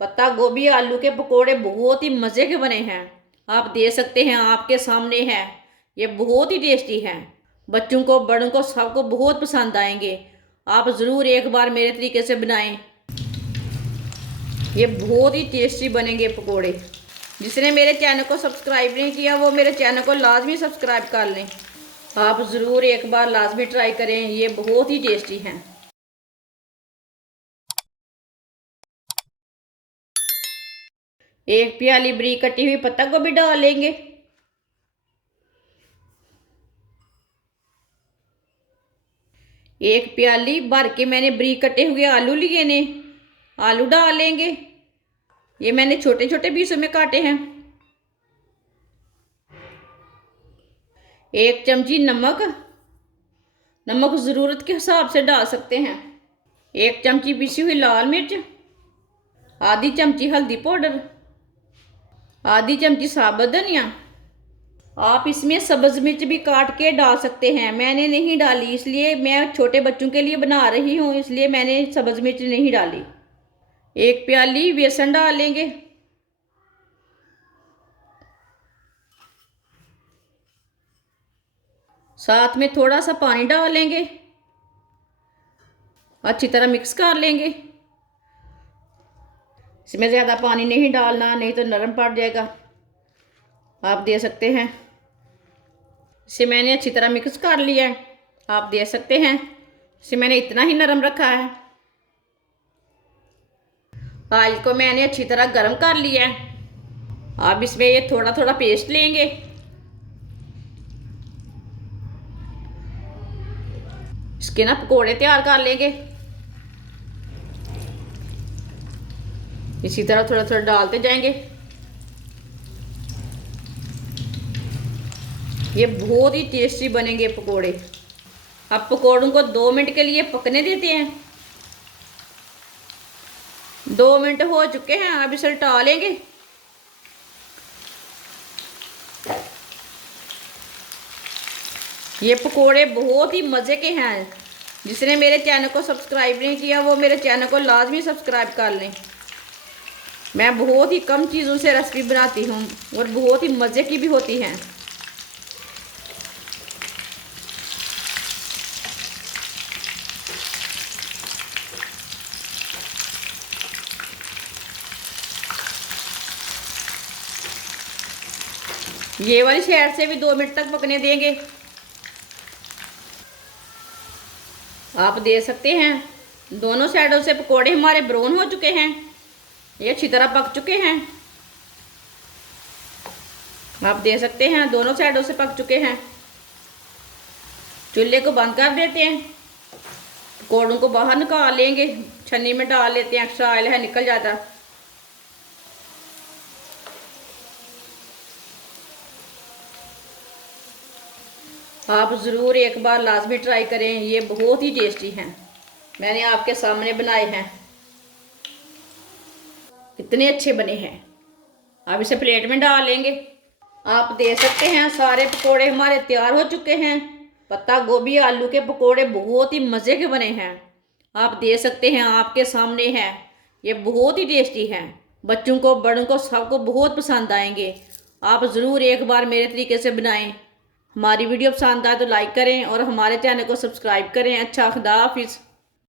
पत्ता गोभी आलू के पकोड़े बहुत ही मज़े के बने हैं। आप दे सकते हैं, आपके सामने है। ये बहुत ही टेस्टी हैं। बच्चों को बड़ों को सबको बहुत पसंद आएंगे। आप ज़रूर एक बार मेरे तरीके से बनाएं। ये बहुत ही टेस्टी बनेंगे पकोड़े। जिसने मेरे चैनल को सब्सक्राइब नहीं किया वो मेरे चैनल को लाजमी सब्सक्राइब कर लें। आप ज़रूर एक बार लाजमी ट्राई करें, ये बहुत ही टेस्टी हैं। एक प्याली बरीक कटी हुई पत्ता गोभी डाल लेंगे। एक प्याली भर के मैंने बरीक कटे हुए आलू लिए ने, आलू डाल लेंगे। ये मैंने छोटे छोटे पीसों में काटे हैं। एक चमची नमक, नमक ज़रूरत के हिसाब से डाल सकते हैं। एक चमची पिसी हुई लाल मिर्च, आधी चमची हल्दी पाउडर, आधी चमची साबुत धनिया। आप इसमें सब्ज़ मिर्च भी काट के डाल सकते हैं, मैंने नहीं डाली, इसलिए मैं छोटे बच्चों के लिए बना रही हूँ, इसलिए मैंने सब्ज़ मिर्च नहीं डाली। एक प्याली बेसन डाल लेंगे। साथ में थोड़ा सा पानी डाल लेंगे। अच्छी तरह मिक्स कर लेंगे। इसमें ज़्यादा पानी नहीं डालना, नहीं तो नरम पड़ जाएगा। आप दे सकते हैं। इसे मैंने अच्छी तरह मिक्स कर लिया है, आप दे सकते हैं। इसे मैंने इतना ही नरम रखा है। ऑयल को मैंने अच्छी तरह गर्म कर लिया है। अब इसमें ये थोड़ा थोड़ा पेस्ट लेंगे। इसके ना पकोड़े तैयार कर लेंगे। इसी तरह थोड़ा थोड़ा डालते जाएंगे। ये बहुत ही टेस्टी बनेंगे पकोड़े। अब पकोड़ों को 2 मिनट के लिए पकने देते हैं। 2 मिनट हो चुके हैं, अब इसे उल्टा लेंगे। ये पकोड़े बहुत ही मज़े के हैं। जिसने मेरे चैनल को सब्सक्राइब नहीं किया वो मेरे चैनल को लाजमी सब्सक्राइब कर लें। मैं बहुत ही कम चीज़ों से रेसिपी बनाती हूँ और बहुत ही मज़े की भी होती हैं। ये वाली साइड से भी 2 मिनट तक पकने देंगे। आप दे सकते हैं। दोनों साइडों से पकोड़े हमारे ब्राउन हो चुके हैं, ये अच्छी तरह पक चुके हैं। आप दे सकते हैं, दोनों साइडों से पक चुके हैं। चूल्हे को बंद कर देते हैं। पकोड़ों को बाहर निकाल लेंगे, छन्नी में डाल लेते हैं, एक्स्ट्रा ऑयल है निकल जाता। आप ज़रूर एक बार लाजमी ट्राई करें, ये बहुत ही टेस्टी हैं। मैंने आपके सामने बनाए हैं, कितने अच्छे बने हैं। अब इसे प्लेट में डाल लेंगे। आप दे सकते हैं। सारे पकोड़े हमारे तैयार हो चुके हैं। पत्ता गोभी आलू के पकोड़े बहुत ही मज़े के बने हैं। आप दे सकते हैं, आपके सामने है। ये बहुत ही टेस्टी हैं। बच्चों को बड़ों को सबको बहुत पसंद आएंगे। आप ज़रूर एक बार मेरे तरीके से बनाएं। हमारी वीडियो पसंद आए तो लाइक करें और हमारे चैनल को सब्सक्राइब करें। अच्छा, खुदा हाफिज़।